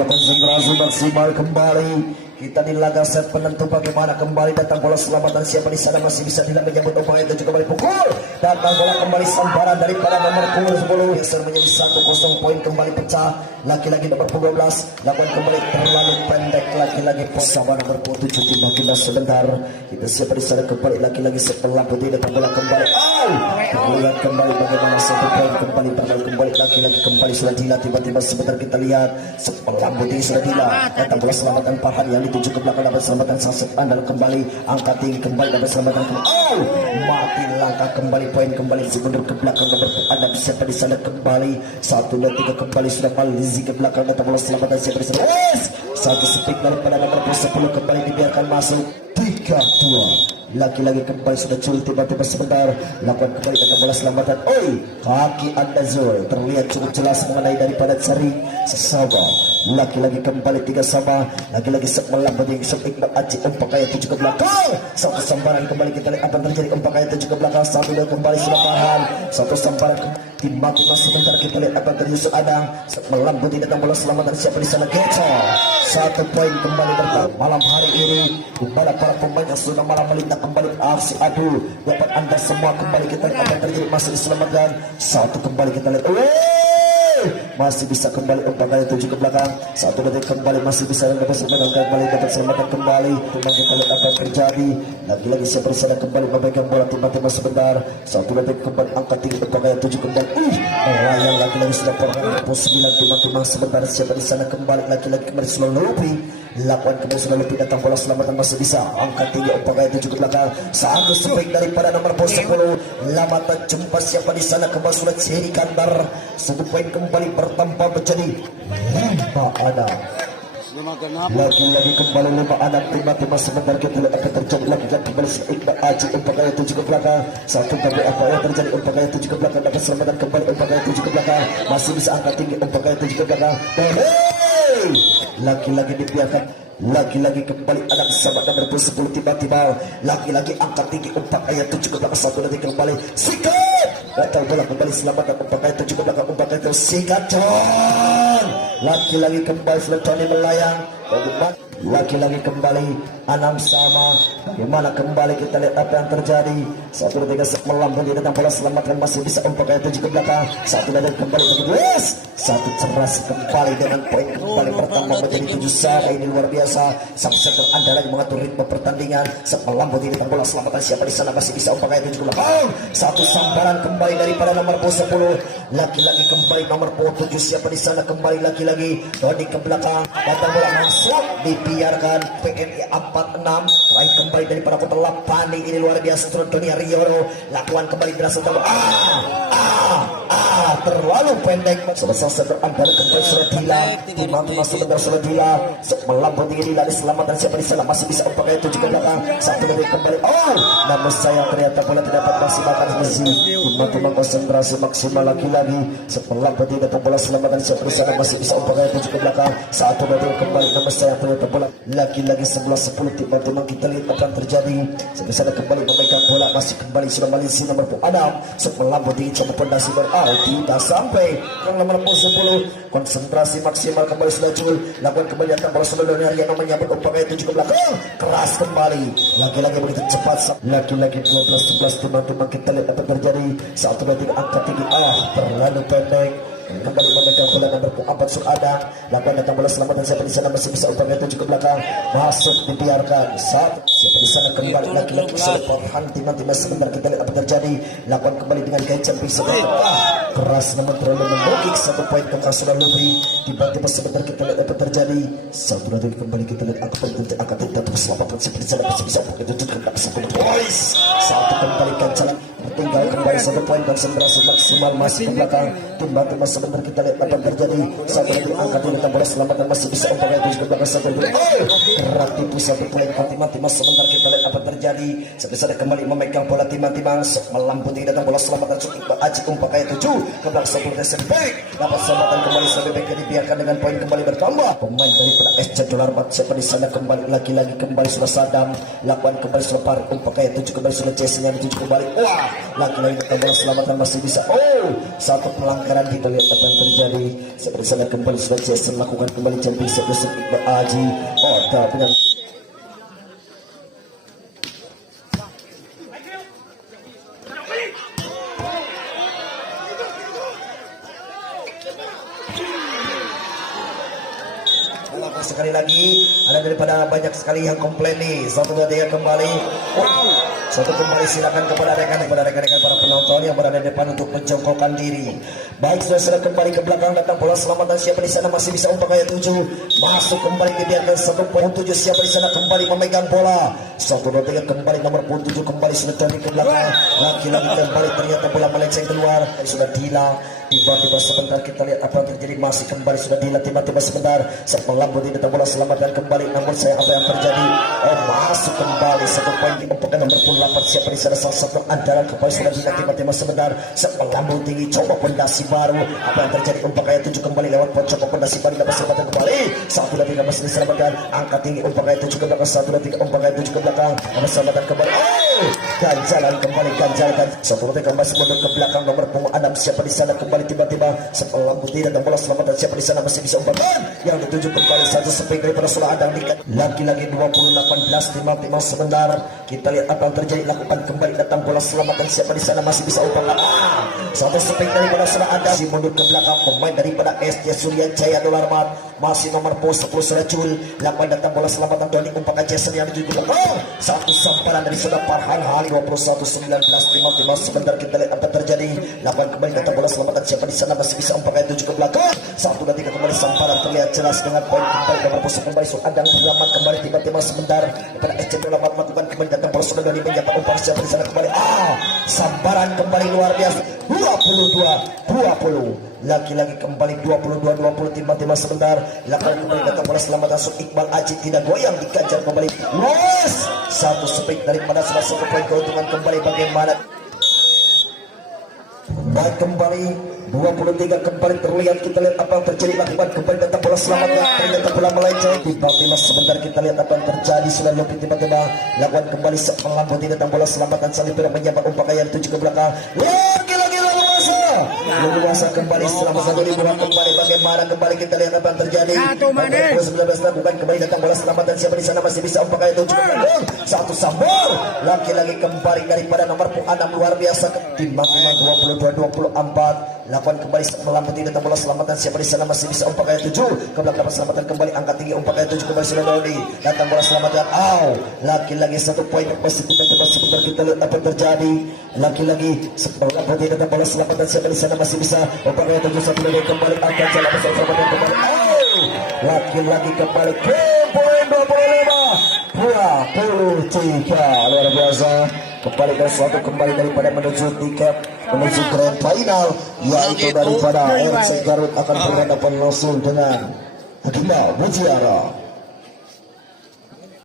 Dia konsentrasi maksimal kembali. Kita di laga set penentu bagaimana kembali datang bola selamatan siapa di sana masih bisa tidak menyambut umpan itu juga kembali pukul datang bola kembali sambaran daripada nomor punggung 10 yang sudah menjadi 1-0 poin kembali pecah laki-laki nomor 12 lakukan kembali terlalu pendek laki-lagi bersama nomor 7 timbang kita sebentar kita siapa di sana kembali laki-lagi setelah putih datang bola kembali lihat kembali bagaimana satu poin kembali bermain kembali laki-lagi kembali sudah Dila tiba-tiba sebentar kita lihat setelah putih sudah Dila datang bola selamatan Farhan yang dituju ke belakang dapat selamatan Saset Andal kembali angkat tinggi kembali dapat selamatan mati langkah kembali poin kembali sebentar ke belakang dapat ada siapa di sana kembali 1 dan 3 kembali sudah Malizi ke belakang datang bola selamatan siapa di sana satu speak daripada nomor 10 kembali dibiarkan masuk 3-2 laki-laki kembali sudah cul tiba-tiba sebentar lakukan kembali datang bola selamatan kaki anda Zul terlihat cukup jelas mengenai daripada Cari Sesama laki-lagi kembali 3 sama lagi-lagi semalam berdiri Iqbal Aji umpak kaya 7 ke belakang satu sambaran kembali kita lihat apa yang terjadi umpak kaya 7 ke belakang satu dan kembali sudah Farhan satu sambaran timbang-timbang sebentar kita lihat apa yang terjadi Yusuf Adang semalam berdiri datang bola selamatan siapa di sana Geco 1 poin kembali bertahan malam hari ini kepada para pemain yang sudah malam melintas kembali aksi adu dapat anda semua kembali kita lihat apa yang terjadi masih diselamatkan satu kembali kita lihat masih bisa kembali umpan kali 7 ke belakang 1 detik kembali masih bisa dapat selamatan kembali dapat selamatan kembali memang kita lihat apa yang terjadi lagi-lagi siapa disana kembali memegang bola tiba-tiba sebentar 1 detik kembali angkat tinggi umpan kali 7 kembali melayang lagi-lagi sudah perhatikan 9 timang-timang sebentar siapa disana kembali lagi-lagi kembali selalu Lupi lakukan kembali selalu Lupi datang bola selamatan masih bisa angkat tinggi umpan kali 7 ke belakang satu sebaik daripada nomor 10 lamatan jumpa siapa disana kembali sudah Ceri Kandar 1 poin kembali bertambah menjadi 5 anak lagi-lagi kembali 5 anak tiba-tiba sebentar kita lihat apa terjadi lagi-lagi kembali Iqbal Aji umpan kali 7 ke belakang satu kali apa yang terjadi umpan kali 7 ke belakang dapat selamatan kembali umpan kali 7 ke belakang masih bisa angkat tinggi umpan kali 7 ke belakang lagi-lagi dibiarkan lagi-lagi kembali anak sahabat nomor 10 tiba-tiba lagi-lagi angkat tinggi umpan kali 7 ke belakang 1 detik kembali sikat datang bola kembali selamatkan umpan kali 7 ke belakang umpan kali sikat John lagi-lagi kembali sudah Tony melayang lagi-lagi kembali 6 sama bagaimana kembali kita lihat apa yang terjadi 1 detik melambung dia datang bola selamatkan masih bisa umpan kali 7 ke belakang 1 detik kembali satu ceras kembali dengan poin kembali pertama menjadi 7 sama ini luar biasa sang setter andalan mengatur ritme pertandingan melambung dia datang bola selamatkan siapa di sana masih bisa umpan kali 7 ke belakang satu sambaran kembali daripada nomor 10 laki-laki kembali nomor 7 siapa di sana kembali laki-lagi Doni ke belakang datang bola masuk dibiarkan PNI 46 raih kembali daripada kota Lapani ini luar biasa Doni Riono lakukan kembali berhasil terlalu pendek selesai seberandal kembali sudah Dila timang-timang sebentar sudah Dila melambung tinggi Dila diselamatkan siapa di sana masih bisa umpan kali 7 ke belakang 1 detik kembali namun sayang ternyata bola tidak dapat maksimalkan Messi timang-timang konsentrasi maksimal lagi-lagi setelah bertiga bola selamatan siapa di sana masih bisa umpan kali 7 ke belakang 1 detik kembali namun sayang ternyata bola lagi-lagi 11-10 timang-timang kita lihat apa yang terjadi sampai sana kembali memegang bola masih kembali sudah Malaysia nomor Adam melambung tinggi coba pondasi tidak sampai ke nomor 10 konsentrasi maksimal kembali sudah Jul lakukan kembali datang bola sudah yang namanya umpan kali 7 ke belakang keras kembali lagi-lagi begitu cepat lagi-lagi 12-11 teman-teman kita lihat apa terjadi 1 detik angkat tinggi terlalu pendek kembali memegang bola nomor 4 Suadang lakukan datang bola selamatan siapa di sana masih bisa umpan kali 7 ke belakang masuk dibiarkan siapa di sana kembali lagi-lagi Farhan tiba-tiba sebentar kita lihat apa terjadi lakukan kembali dengan gaya jumping keras namun terlalu membokik 1 poin ke sudah Lupi tiba-tiba sebentar kita lihat apa terjadi 1 detik kembali kita lihat angkat tidak terselamakan siapa di sana masih bisa umpan kali 7 ke belakang 1 poin 1 kembali jalan tinggal kembali 1 poin konsentrasi maksimal masih ke belakang tiba-tiba sebentar kita lihat apa terjadi 1 detik angkat tidak bola selamatkan masih bisa umpan kali 7 ke belakang 1 detik kerat tipu 1 poin timang-timang sebentar kita lihat apa terjadi sampai kembali memegang bola timang-timang melambung tinggi datang bola selamatkan cukup Aji umpan kali 7 ke belakang 10 detik baik dapat selamatan kembali sampai baik dibiarkan dengan poin kembali bertambah pemain daripada SC Dolarbat siapa di sana kembali lagi-lagi kembali sudah Sadam lakukan kembali sudah Parik umpan kali 7 kembali sudah Jesse-nya 7 kembali lagi-lagi datang bola selamatan masih bisa 1 pelanggaran kita lihat apa yang terjadi terjadi. Seperti sana kembali sudah Jason lakukan kembali jumping set untuk Iqbal Aji. Dengan sekali lagi ada daripada banyak sekali yang komplain nih. Satu dua tiga kembali. Satu kembali silakan kepada rekan-rekan para penonton yang berada di depan untuk menjongkokkan diri. Baik, sudah kembali ke belakang, datang bola selamatan, siapa di sana masih bisa umpan kayak 7 masuk kembali dibiarkan 1.7, siapa di sana kembali memegang bola. 1 2 3 kembali nomor 7 kembali sudah turun ke belakang. Lagi-lagi kembali ternyata bola melenceng keluar. Sudah Dila. Tiba-tiba sebentar kita lihat apa yang terjadi, masih kembali sudah Dila, tiba-tiba sebentar sepelambut ini datang bola selamatkan kembali, namun saya apa yang terjadi, masuk kembali 1 poin di umpan nomor 8, siapa di sana salah satu andalan kembali sudah Dila, tiba-tiba sebentar sepelambut tinggi coba pondasi baru, apa yang terjadi, umpan kayak 7 kembali lewat coba pondasi baru dapat kesempatan kembali 1 dan 3 masih diselamatkan, angkat tinggi umpan kayak 7 ke belakang, 1 dan 3 umpan kayak 7 ke belakang, kesempatan kembali, ganjalan kembali, ganjalan 1 dan 3 masih mundur ke belakang nomor punggung 6, siapa di sana kembali tiba-tiba setelah putih dan bola selamat dan siapa di sana masih bisa umpan yang dituju kembali satu seping daripada Sula Adang dikat lagi-lagi 20-18 timah sebentar kita lihat apa yang terjadi, lakukan kembali datang bola selamat dan siapa di sana masih bisa umpan satu seping daripada Sula Adang si mundur ke belakang pemain daripada SJ Surya Jaya Dolar Mat masih nomor 10 sudah Jul lakukan datang bola selamat dan diumpakan Jason yang dituju ke belakang satu samparan dari Sula Farhan Hali 21-19 timah sebentar kita lihat apa terjadi, lakukan kembali datang bola selamat siapa di sana masih bisa umpan kayak 7 ke belakang 1 dan 3 kembali samparan terlihat jelas dengan poin kembali nomor 10 kembali Adang beramat kembali tiba-tiba sebentar pada SC Beramat melakukan kembali datang bola sudah dari menjaga umpan siapa di sana kembali samparan kembali luar biasa 22-20 lagi-lagi kembali 22-20 tiba-tiba sebentar lakukan kembali datang bola selamat masuk Iqbal Aji tidak goyang dikejar kembali satu speed daripada salah satu poin keuntungan kembali bagaimana baik kembali 23 kembali terlihat kita lihat apa yang terjadi, lakukan kembali datang bola selamatnya ternyata bola melenceng tiba-tiba sebentar kita lihat apa yang terjadi sudah lebih tiba-tiba lakukan kembali sepelambu datang bola selamatkan salib menjabat umpan kayak 7 ke belakang lagi-lagi luasa kembali selama 1 dibuang kembali bagaimana kembali kita lihat apa yang terjadi 19 lakukan kembali datang bola selamatkan siapa di sana masih bisa umpan kayak 7 ke belakang satu sambur lagi-lagi kembali daripada nomor 6 luar biasa ketimbang 22-24 lakukan kembali melamputi datang bola selamatan siapa di sana masih bisa umpan kayak 7 ke belakang selamatan kembali angkat tinggi umpan kayak 7 kembali sudah Dodi datang bola selamatan lagi-lagi 1 poin masih tiba-tiba sebentar kita lihat apa yang terjadi lagi-lagi melamputi datang bola selamatan siapa di sana masih bisa umpan kayak 7 satu lagi kembali angkat jalan bersama kembali lagi-lagi kembali ke poin 25 luar biasa kembali ke suatu kembali daripada menuju tiket menuju grand final yaitu daripada RC Garut akan berhadapan langsung dengan Agima Mujiara.